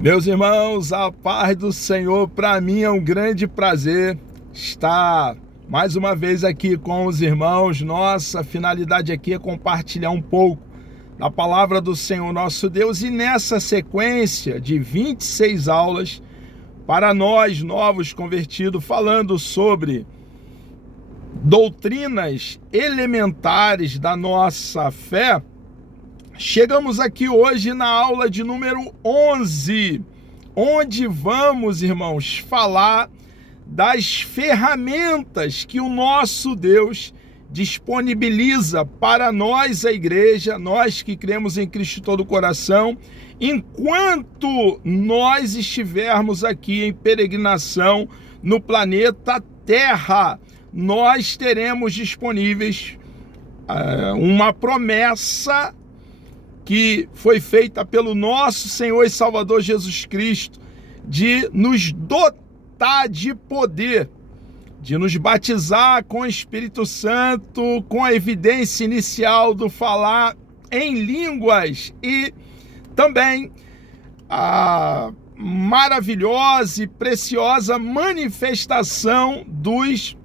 Meus irmãos, a paz do Senhor, para mim é um grande prazer estar mais uma vez aqui com os irmãos. Nossa finalidade aqui é compartilhar um pouco da palavra do Senhor nosso Deus, e nessa sequência de 26 aulas para nós novos convertidos, falando sobre doutrinas elementares da nossa fé. Chegamos aqui hoje na aula de número 11, onde vamos, irmãos, falar das ferramentas que o nosso Deus disponibiliza para nós, a igreja, nós que cremos em Cristo de todo o coração, enquanto nós estivermos aqui em peregrinação no planeta Terra. Nós teremos disponíveis uma promessa que foi feita pelo nosso Senhor e Salvador Jesus Cristo, de nos dotar de poder, de nos batizar com o Espírito Santo, com a evidência inicial do falar em línguas, e também a maravilhosa e preciosa manifestação dos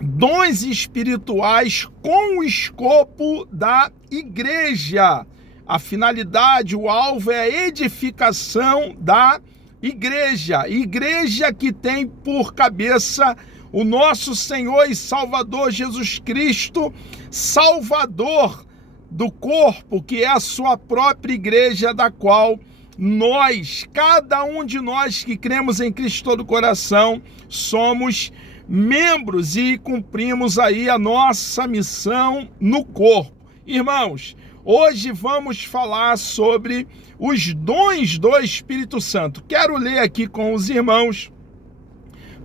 dons espirituais com o escopo da igreja. A finalidade, o alvo é a edificação da igreja. Igreja que tem por cabeça o nosso Senhor e Salvador Jesus Cristo, Salvador do corpo, que é a sua própria igreja, da qual nós, cada um de nós que cremos em Cristo de todo o coração, somos membros e cumprimos aí a nossa missão no corpo. Irmãos, hoje vamos falar sobre os dons do Espírito Santo. Quero ler aqui com os irmãos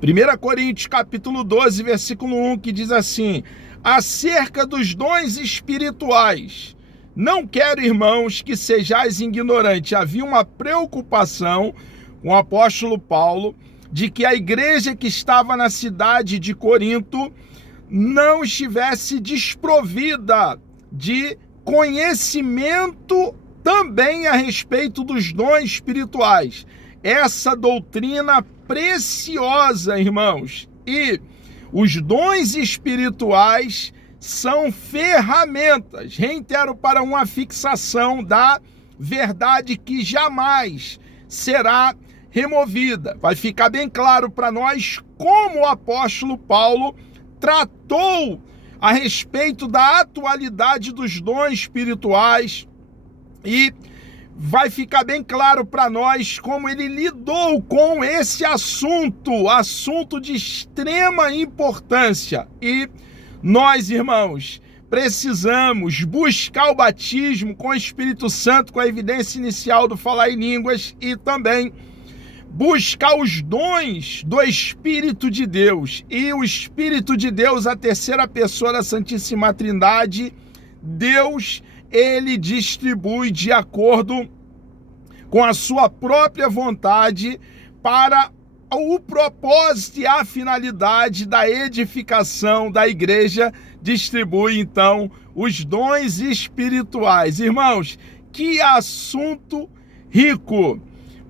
1 Coríntios capítulo 12, versículo 1, que diz assim: acerca dos dons espirituais, não quero, irmãos, que sejais ignorantes. Havia uma preocupação com o apóstolo Paulo de que a igreja que estava na cidade de Corinto não estivesse desprovida de conhecimento também a respeito dos dons espirituais. Essa doutrina preciosa, irmãos. E os dons espirituais são ferramentas, reitero, para uma fixação da verdade que jamais será removida. Vai ficar bem claro para nós como o apóstolo Paulo tratou a respeito da atualidade dos dons espirituais, e vai ficar bem claro para nós como ele lidou com esse assunto de extrema importância. E nós, irmãos, precisamos buscar o batismo com o Espírito Santo, com a evidência inicial do falar em línguas, e também buscar os dons do Espírito de Deus. E o Espírito de Deus, a terceira pessoa da Santíssima Trindade, Deus, ele distribui de acordo com a sua própria vontade para o propósito e a finalidade da edificação da igreja. Distribui então os dons espirituais. Irmãos, que assunto rico!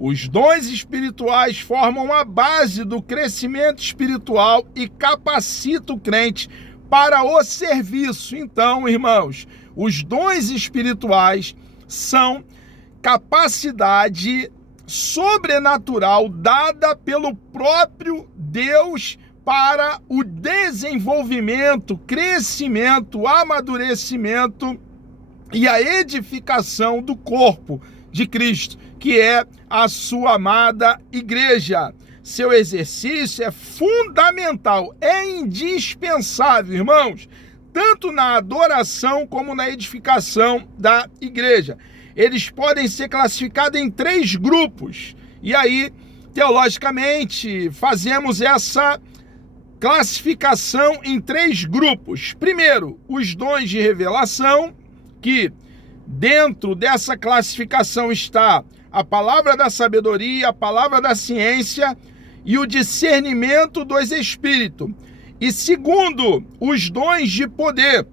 Os dons espirituais formam a base do crescimento espiritual e capacitam o crente para o serviço. Então, irmãos, os dons espirituais são capacidade sobrenatural dada pelo próprio Deus para o desenvolvimento, crescimento, amadurecimento e a edificação do corpo de Cristo, que é a sua amada igreja. Seu exercício é fundamental, é indispensável, irmãos, tanto na adoração como na edificação da igreja. Eles podem ser classificados em 3 grupos, e aí, teologicamente, fazemos essa classificação em 3 grupos. Primeiro, os dons de revelação, que dentro dessa classificação está a palavra da sabedoria, a palavra da ciência e o discernimento dos espíritos. E segundo, os dons de poder.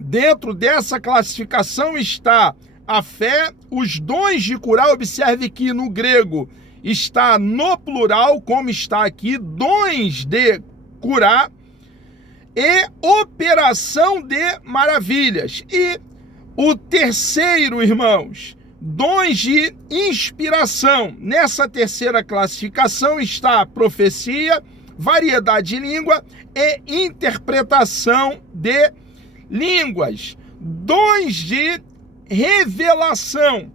Dentro dessa classificação está a fé, os dons de curar. Observe que no grego está no plural, como está aqui, dons de curar e operação de maravilhas. E o terceiro, irmãos, dons de inspiração. Nessa terceira classificação está profecia, variedade de língua e interpretação de línguas. Dons de revelação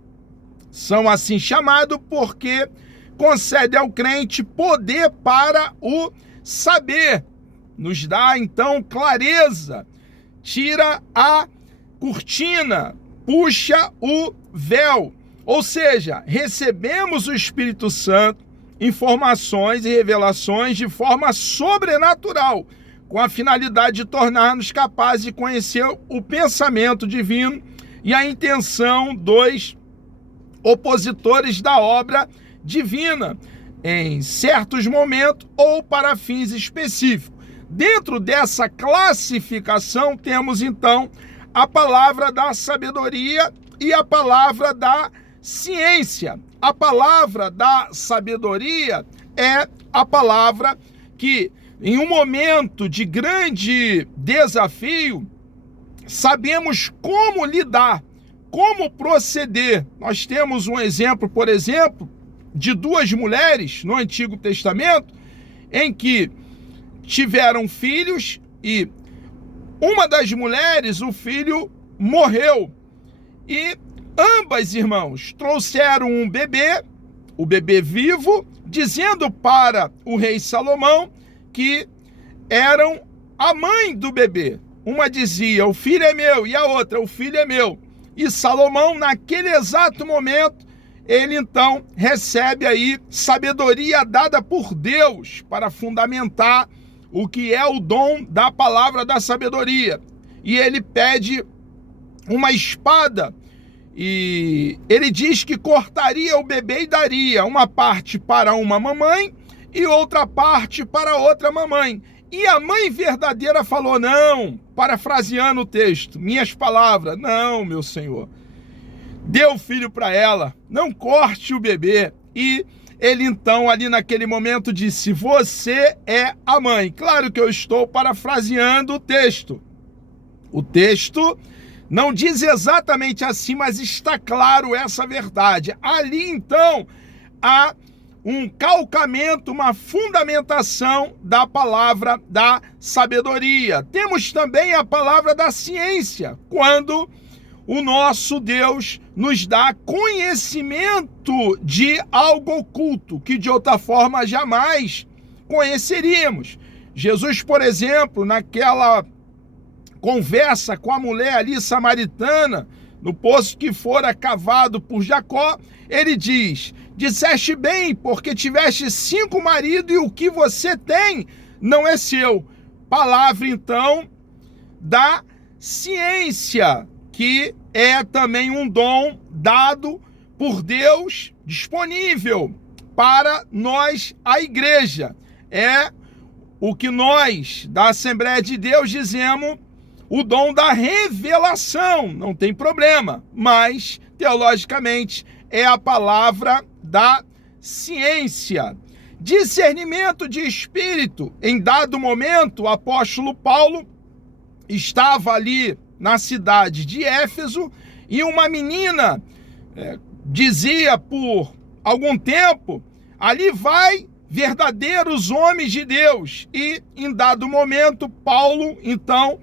são assim chamados porque concede ao crente poder para o saber. Nos dá, então, clareza, tira a cortina, puxa o véu. Ou seja, recebemos o Espírito Santo, informações e revelações de forma sobrenatural, com a finalidade de tornar-nos capazes de conhecer o pensamento divino e a intenção dos opositores da obra divina, em certos momentos ou para fins específicos. Dentro dessa classificação, temos então a palavra da sabedoria e a palavra da ciência. A palavra da sabedoria é a palavra que, em um momento de grande desafio, sabemos como lidar, como proceder. Nós temos um exemplo, por exemplo, de duas mulheres no Antigo Testamento, em que tiveram filhos e uma das mulheres, o filho morreu. E ambas, irmãos, trouxeram um bebê, o bebê vivo, dizendo para o rei Salomão que eram a mãe do bebê. Uma dizia, o filho é meu, e a outra, o filho é meu. E Salomão, naquele exato momento, ele então recebe aí sabedoria dada por Deus para fundamentar o que é o dom da palavra da sabedoria. E ele pede uma espada e ele diz que cortaria o bebê e daria uma parte para uma mamãe e outra parte para outra mamãe. E a mãe verdadeira falou, não, parafraseando o texto, minhas palavras, não, meu senhor, dê o filho para ela, não corte o bebê. E ele então ali naquele momento disse, você é a mãe. Claro que eu estou parafraseando o texto. O texto não diz exatamente assim, mas está claro essa verdade. Ali então há um calcamento, uma fundamentação da palavra da sabedoria. Temos também a palavra da ciência, quando o nosso Deus nos dá conhecimento de algo oculto, que de outra forma jamais conheceríamos. Jesus, por exemplo, naquela conversa com a mulher ali samaritana, no poço que fora cavado por Jacó, ele diz, disseste bem, porque tiveste 5 maridos e o que você tem não é seu. Palavra, então, da ciência, que é também um dom dado por Deus, disponível para nós, a igreja. É o que nós, da Assembleia de Deus, dizemos o dom da revelação, não tem problema, mas, teologicamente, é a palavra da ciência. Discernimento de espírito. Em dado momento, o apóstolo Paulo estava ali na cidade de Éfeso e uma menina dizia por algum tempo, ali vai verdadeiros homens de Deus. E em dado momento, Paulo, então,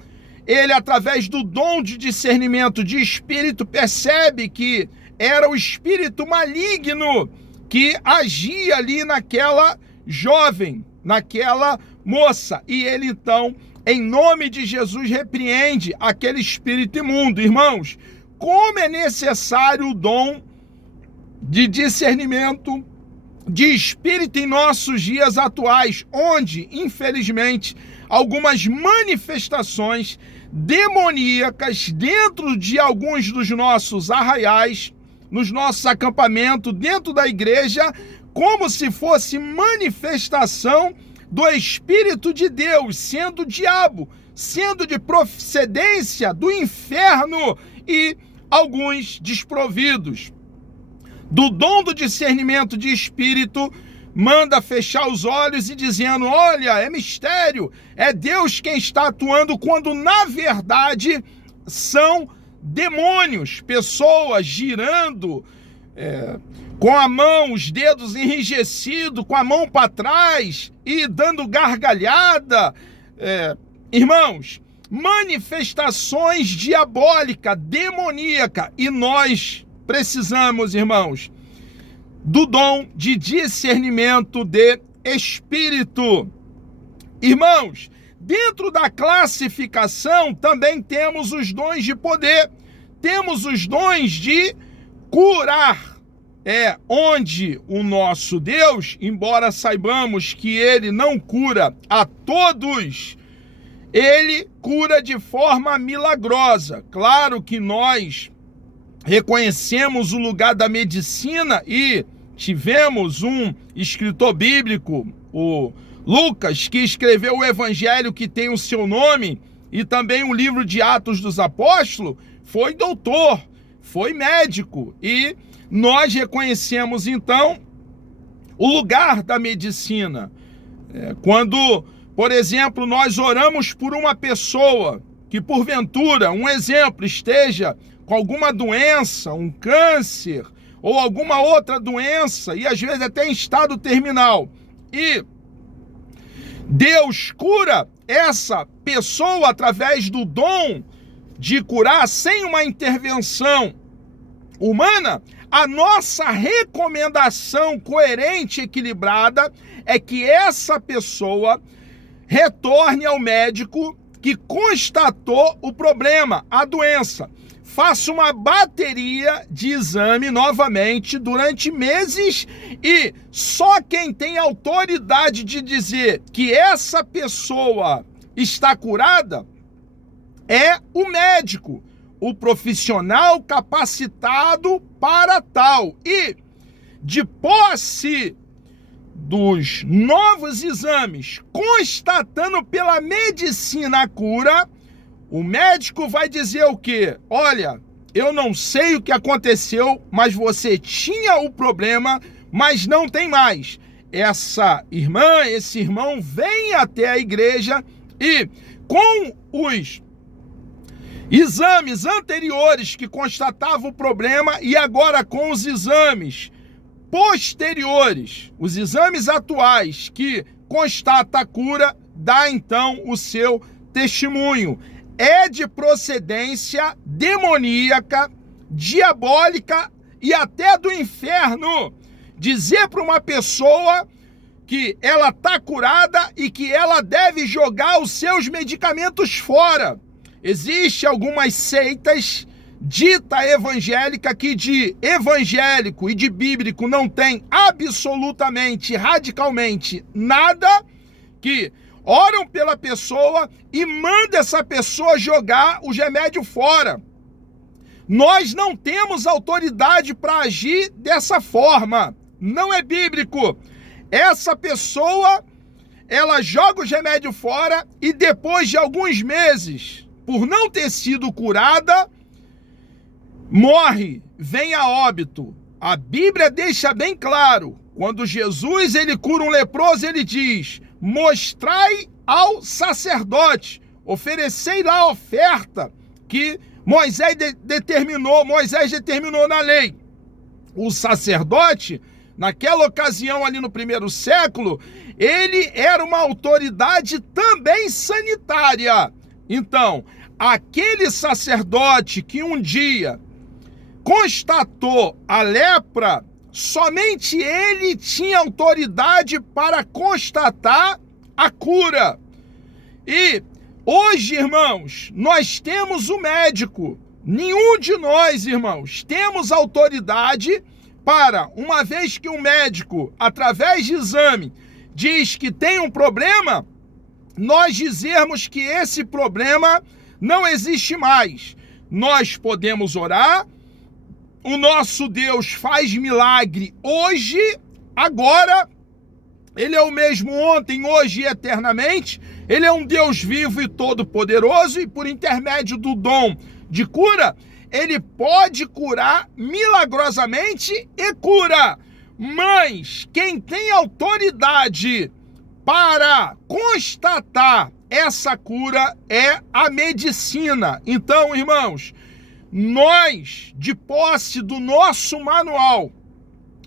ele através do dom de discernimento de espírito, percebe que era o espírito maligno que agia ali naquela jovem, naquela moça. E ele então, em nome de Jesus, repreende aquele espírito imundo. Irmãos, como é necessário o dom de discernimento de espírito em nossos dias atuais, onde, infelizmente, algumas manifestações demoníacas dentro de alguns dos nossos arraiais, nos nossos acampamentos, dentro da igreja, como se fosse manifestação do Espírito de Deus, sendo o diabo, sendo de procedência do inferno. E alguns desprovidos do dom do discernimento de espírito, manda fechar os olhos e dizendo: olha, é mistério, é Deus quem está atuando, quando na verdade são demônios, pessoas girando com a mão, os dedos enrijecidos, com a mão para trás e dando gargalhada. Irmãos, manifestações diabólicas, demoníacas, e nós precisamos, irmãos, do dom de discernimento de espírito. Irmãos, dentro da classificação também temos os dons de poder, temos os dons de curar. Onde o nosso Deus, embora saibamos que ele não cura a todos, ele cura de forma milagrosa. Claro que nós reconhecemos o lugar da medicina e tivemos um escritor bíblico, o Lucas, que escreveu o evangelho que tem o seu nome, e também o livro de Atos dos Apóstolos, foi doutor, foi médico, e nós reconhecemos então o lugar da medicina. Quando, por exemplo, nós oramos por uma pessoa que porventura, um exemplo, esteja com alguma doença, um câncer ou alguma outra doença, e às vezes até em estado terminal, e Deus cura essa pessoa através do dom de curar sem uma intervenção humana, a nossa recomendação coerente e equilibrada é que essa pessoa retorne ao médico que constatou o problema, a doença. Faça uma bateria de exame novamente durante meses, e só quem tem autoridade de dizer que essa pessoa está curada é o médico, o profissional capacitado para tal. E de posse dos novos exames, constatando pela medicina a cura, o médico vai dizer o quê? Olha, eu não sei o que aconteceu, mas você tinha o problema, mas não tem mais. Essa irmã, esse irmão vem até a igreja e com os exames anteriores que constatavam o problema, e agora com os exames posteriores, os exames atuais que constatam a cura, dá então o seu testemunho. É de procedência demoníaca, diabólica e até do inferno dizer para uma pessoa que ela está curada e que ela deve jogar os seus medicamentos fora. Existem algumas seitas dita evangélica que de evangélico e de bíblico não tem absolutamente, radicalmente nada, que oram pela pessoa e mandam essa pessoa jogar os remédios fora. Nós não temos autoridade para agir dessa forma. Não é bíblico. Essa pessoa, ela joga os remédios fora e depois de alguns meses, por não ter sido curada, morre, vem a óbito. A Bíblia deixa bem claro, quando Jesus ele cura um leproso, ele diz: mostrai ao sacerdote, oferecei lá a oferta que Moisés determinou na lei. O sacerdote, naquela ocasião ali no primeiro século, ele era uma autoridade também sanitária. Então, aquele sacerdote que um dia constatou a lepra, somente ele tinha autoridade para constatar a cura. E hoje, irmãos, nós temos o médico. Nenhum de nós, irmãos, temos autoridade para, uma vez que um médico, através de exame, diz que tem um problema, nós dizermos que esse problema não existe mais. Nós podemos orar, o nosso Deus faz milagre hoje, agora, ele é o mesmo ontem, hoje e eternamente, ele é um Deus vivo e todo-poderoso, e por intermédio do dom de cura, ele pode curar milagrosamente e cura. Mas quem tem autoridade para constatar essa cura é a medicina. Então, irmãos, nós, de posse do nosso manual,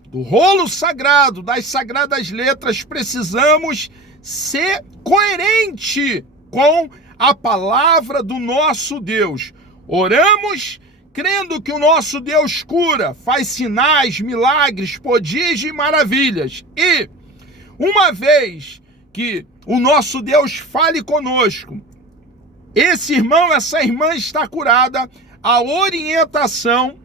do rolo sagrado, das sagradas letras, precisamos ser coerente com a palavra do nosso Deus. Oramos crendo que o nosso Deus cura, faz sinais, milagres, prodígios e maravilhas. E uma vez que o nosso Deus fale conosco, esse irmão, essa irmã está curada, a orientação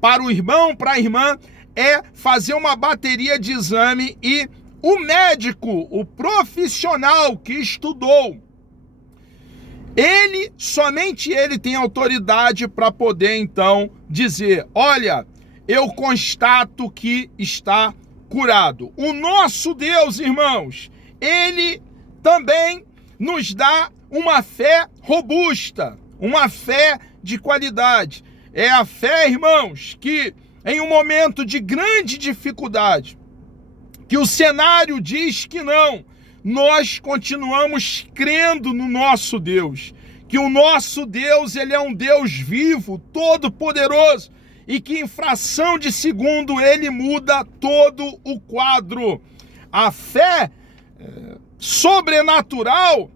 para o irmão, para a irmã, é fazer uma bateria de exame e o médico, o profissional que estudou, somente ele tem autoridade para poder então dizer, olha, eu constato que está curado. O nosso Deus, irmãos, ele também nos dá uma fé robusta, uma fé de qualidade. É a fé, irmãos, que em um momento de grande dificuldade, que o cenário diz que não, nós continuamos crendo no nosso Deus, que o nosso Deus, ele é um Deus vivo, todo-poderoso, e que em fração de segundo ele muda todo o quadro. A fé sobrenatural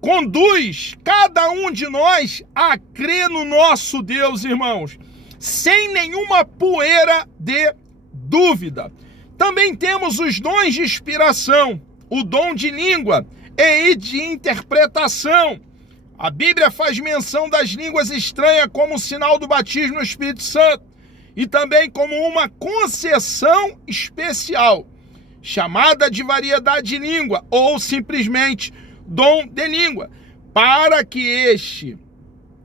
conduz cada um de nós a crer no nosso Deus, irmãos, sem nenhuma poeira de dúvida. Também temos os dons de inspiração, o dom de língua e de interpretação. A Bíblia faz menção das línguas estranhas como sinal do batismo no Espírito Santo e também como uma concessão especial, chamada de variedade de língua ou simplesmente dom de língua, para que este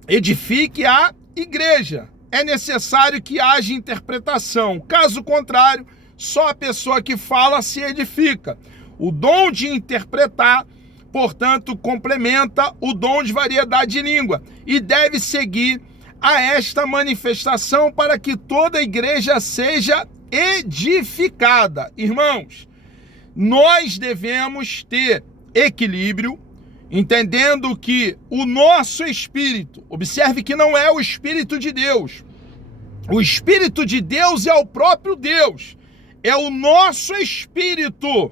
edifique a igreja. É necessário que haja interpretação, caso contrário, só a pessoa que fala se edifica. O dom de interpretar, portanto, complementa o dom de variedade de língua e deve seguir a esta manifestação para que toda a igreja seja edificada. Irmãos, nós devemos ter equilíbrio, entendendo que o nosso espírito, observe que não é o Espírito de Deus, o Espírito de Deus é o próprio Deus, é o nosso espírito,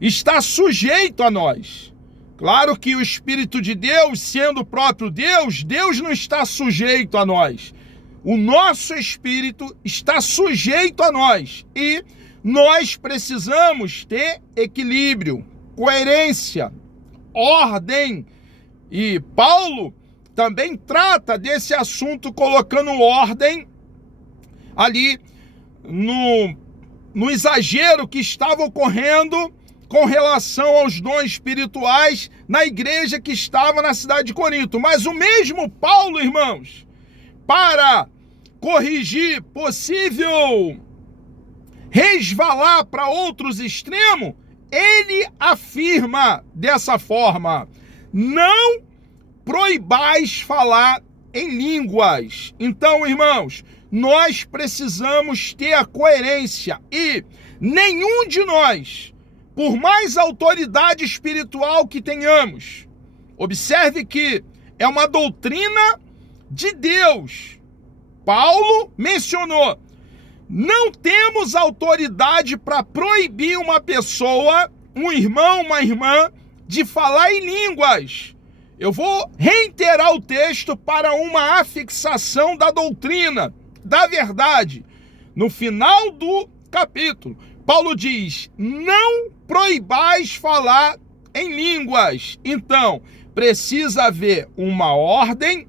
está sujeito a nós. Claro que o Espírito de Deus, sendo o próprio Deus, Deus não está sujeito a nós. O nosso espírito está sujeito a nós e nós precisamos ter equilíbrio, coerência, ordem. E Paulo também trata desse assunto colocando ordem ali no exagero que estava ocorrendo com relação aos dons espirituais na igreja que estava na cidade de Corinto. Mas o mesmo Paulo, irmãos, para corrigir possível resvalar para outros extremos, ele afirma dessa forma: não proibais falar em línguas. Então, irmãos, nós precisamos ter a coerência e nenhum de nós, por mais autoridade espiritual que tenhamos, observe que é uma doutrina de Deus. Paulo mencionou, não temos autoridade para proibir uma pessoa, um irmão, uma irmã, de falar em línguas. Eu vou reiterar o texto para uma afixação da doutrina, da verdade. No final do capítulo, Paulo diz, não proibais falar em línguas. Então, precisa haver uma ordem,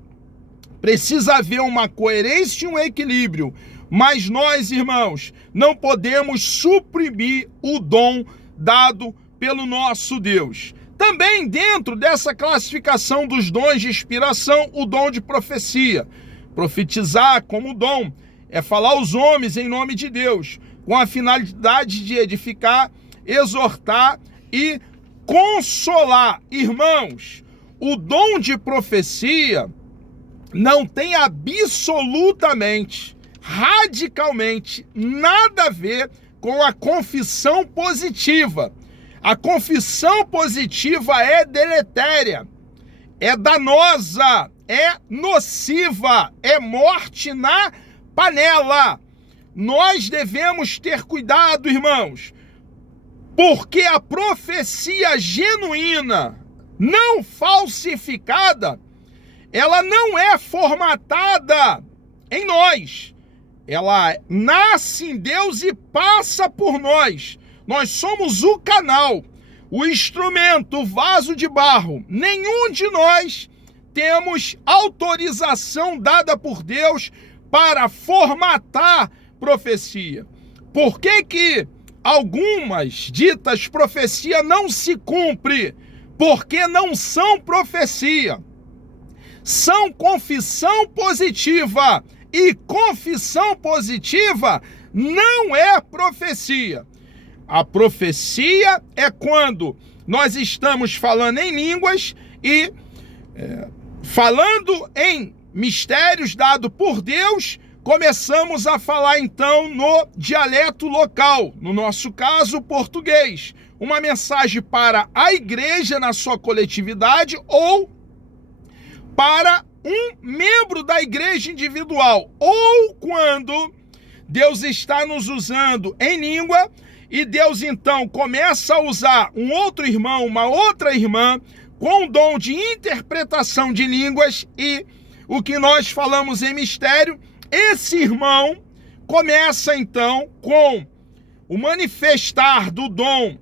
precisa haver uma coerência e um equilíbrio. Mas nós, irmãos, não podemos suprimir o dom dado pelo nosso Deus. Também dentro dessa classificação dos dons de inspiração, o dom de profecia. Profetizar como dom é falar aos homens em nome de Deus, com a finalidade de edificar, exortar e consolar. Irmãos, o dom de profecia não tem absolutamente, radicalmente, nada a ver com a confissão positiva. A confissão positiva é deletéria, é danosa, é nociva, é morte na panela. Nós devemos ter cuidado, irmãos, porque a profecia genuína, não falsificada, ela não é formatada em nós. Ela nasce em Deus e passa por nós. Nós somos o canal, o instrumento, o vaso de barro. Nenhum de nós temos autorização dada por Deus para formatar profecia. Por que algumas ditas profecia não se cumprem? Porque não são profecia. São confissão positiva. E confissão positiva não é profecia. A profecia é quando nós estamos falando em línguas e falando em mistérios dados por Deus, começamos a falar então no dialeto local, no nosso caso, português. Uma mensagem para a igreja na sua coletividade ou para um membro da igreja individual. Ou quando Deus está nos usando em língua e Deus então começa a usar um outro irmão, uma outra irmã, com o dom de interpretação de línguas e o que nós falamos em mistério, esse irmão começa então com o manifestar do dom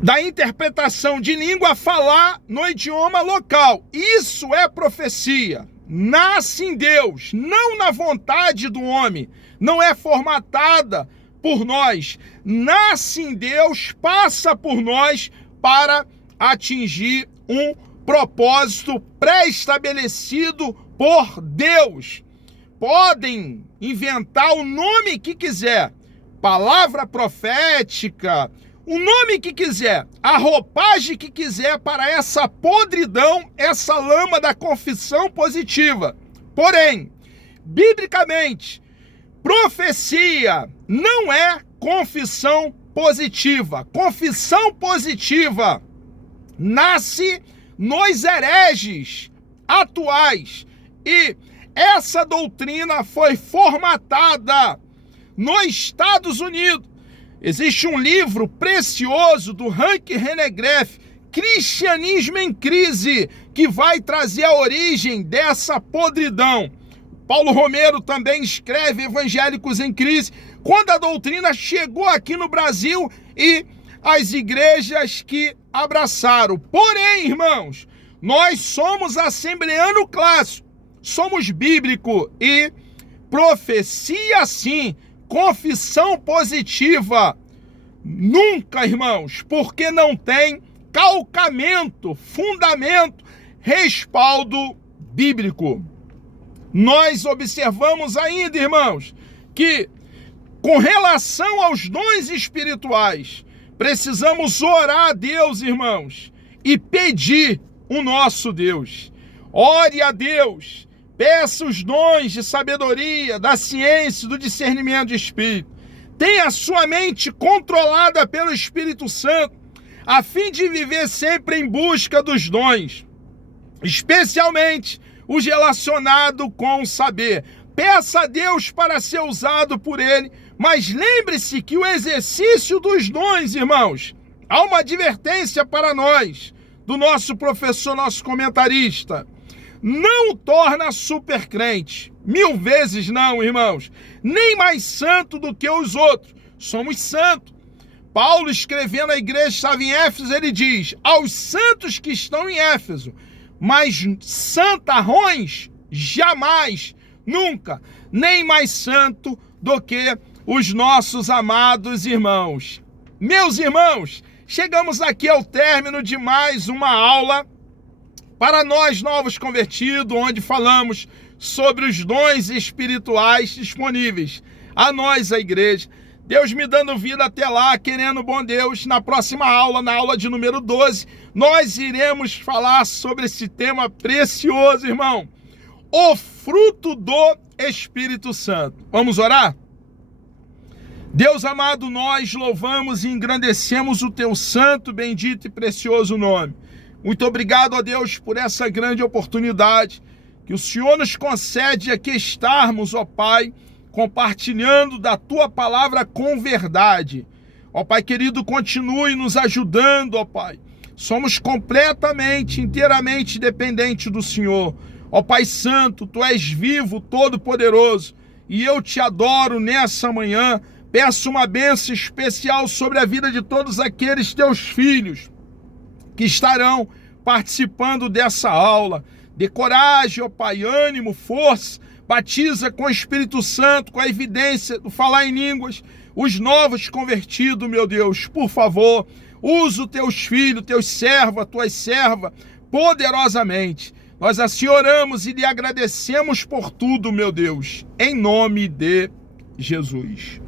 da interpretação de língua a falar no idioma local. Isso é profecia. Nasce em Deus, não na vontade do homem. Não é formatada por nós. Nasce em Deus, passa por nós para atingir um propósito pré-estabelecido por Deus. Podem inventar o nome que quiser, palavra profética, o nome que quiser, a roupagem que quiser para essa podridão, essa lama da confissão positiva. Porém, biblicamente, profecia não é confissão positiva. Confissão positiva nasce nos hereges atuais e essa doutrina foi formatada nos Estados Unidos. Existe um livro precioso do Hank Hanegraaff, Cristianismo em Crise, que vai trazer a origem dessa podridão. Paulo Romero também escreve Evangélicos em Crise, quando a doutrina chegou aqui no Brasil e as igrejas que abraçaram. Porém, irmãos, nós somos assembleano clássico, somos bíblico e profecia sim, confissão positiva, nunca, irmãos, porque não tem calcamento, fundamento, respaldo bíblico. Nós observamos ainda, irmãos, que com relação aos dons espirituais, precisamos orar a Deus, irmãos, e pedir o nosso Deus. Ore a Deus. Peça os dons de sabedoria, da ciência, do discernimento de espírito. Tenha a sua mente controlada pelo Espírito Santo, a fim de viver sempre em busca dos dons, especialmente os relacionados com o saber. Peça a Deus para ser usado por Ele, mas lembre-se que o exercício dos dons, irmãos, há uma advertência para nós, do nosso professor, nosso comentarista. Não o torna super crente, 1000 vezes não, irmãos, nem mais santo do que os outros, somos santos. Paulo, escrevendo à igreja, estava em Éfeso, ele diz, aos santos que estão em Éfeso, mas santarrões, jamais, nunca, nem mais santo do que os nossos amados irmãos. Meus irmãos, chegamos aqui ao término de mais uma aula para nós novos convertidos, onde falamos sobre os dons espirituais disponíveis a nós, a igreja. Deus me dando vida até lá, querendo, bom Deus, na próxima aula, na aula de número 12, nós iremos falar sobre esse tema precioso, irmão. O fruto do Espírito Santo. Vamos orar? Deus amado, nós louvamos e engrandecemos o teu santo, bendito e precioso nome. Muito obrigado, ó Deus, por essa grande oportunidade que o Senhor nos concede aqui estarmos, ó Pai, compartilhando da tua palavra com verdade. Ó Pai querido, continue nos ajudando, ó Pai. Somos completamente, inteiramente dependentes do Senhor. Ó Pai Santo, Tu és vivo, todo-poderoso, e eu te adoro nessa manhã. Peço uma bênção especial sobre a vida de todos aqueles teus filhos que estarão participando dessa aula. Dê coragem, ó Pai, ânimo, força, batiza com o Espírito Santo, com a evidência do falar em línguas, os novos convertidos, meu Deus, por favor, usa os teus filhos, teus servos, tuas servas, poderosamente. Nós assim oramos e lhe agradecemos por tudo, meu Deus, em nome de Jesus.